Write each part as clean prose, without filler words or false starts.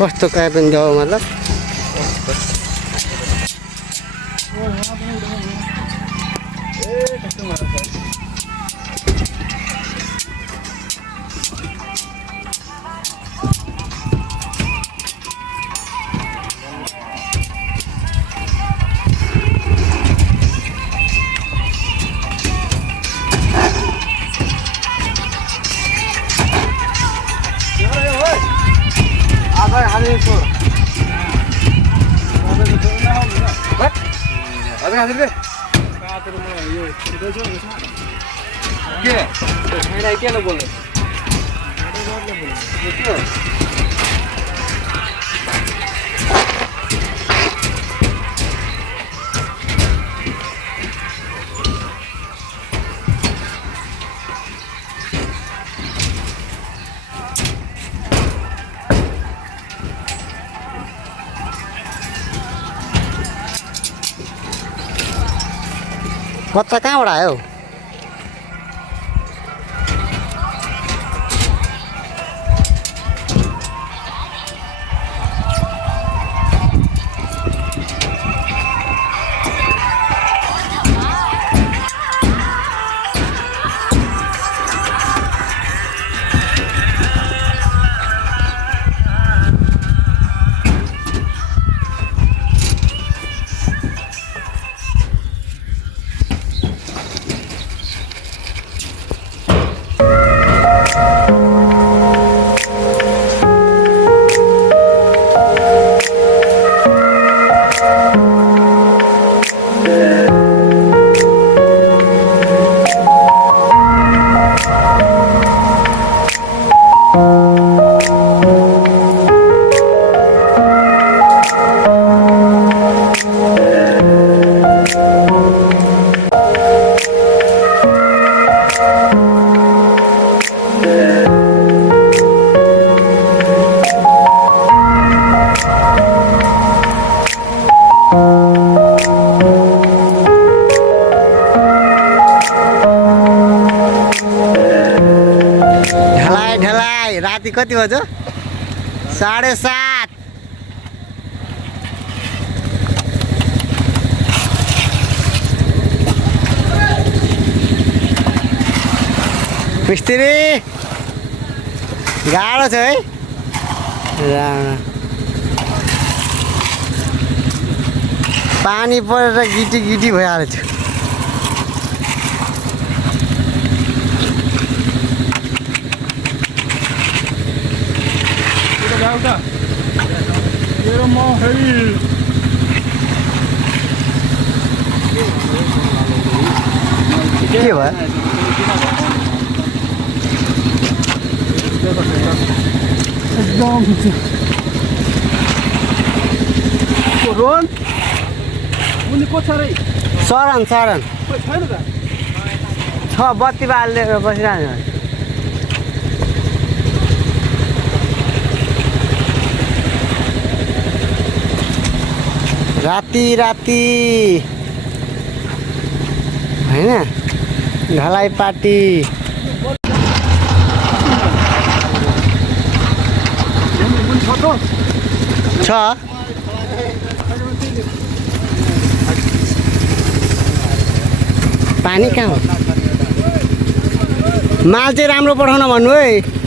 कस्तो काइपिङ गाउँ मतलब बच्चा कहाँबाट आयो राति कति बज्यो 7:30 मिस्त्री गाह्रो छ है पानी परेर गिटी गिटी भइहाल्छ के भयो रोहन उनी को छ रे शरण शरण छैन त छ बत्ती बालेर बसिरहेको राति राति हैन ढलाई पार्टी छ पानी कहाँ हो माल चाहिँ राम्रो पठाउन भन्नु है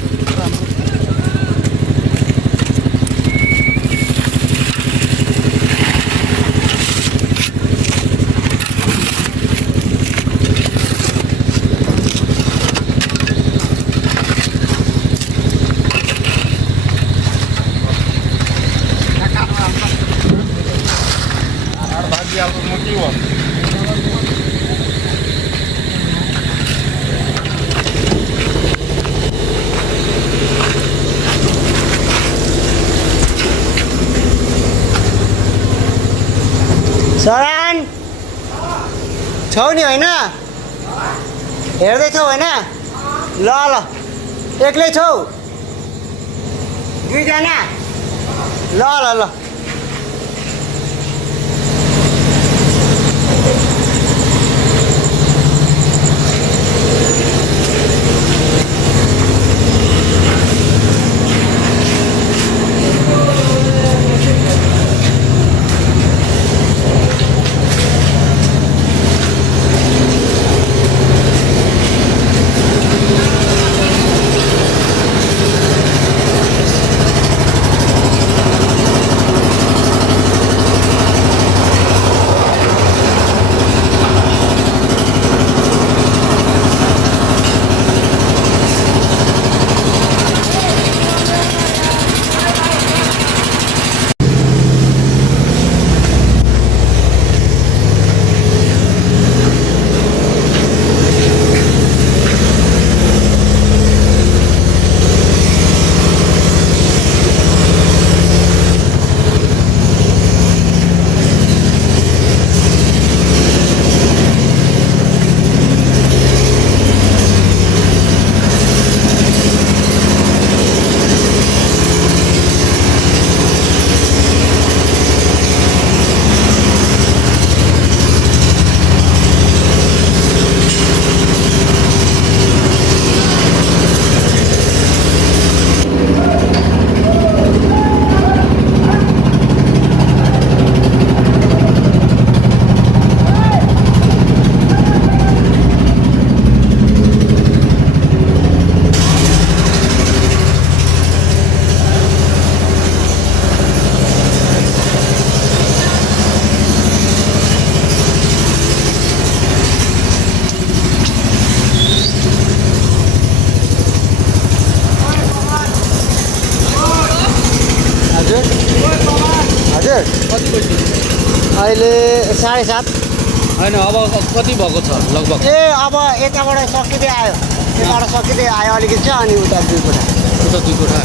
सरान छौ नि होइन हेर्दैछौ होइन ल ल एक्लै छौ दुईजना ल ल ल हजुर कति बजी अहिले 7:30 होइन अब कति भएको छ लगभग ए अब यताबाट सकिँदै आयो यताबाट सकिँदै आयो अलिकति चाहिँ अनि उता 2 कोठा उता 2 कोठा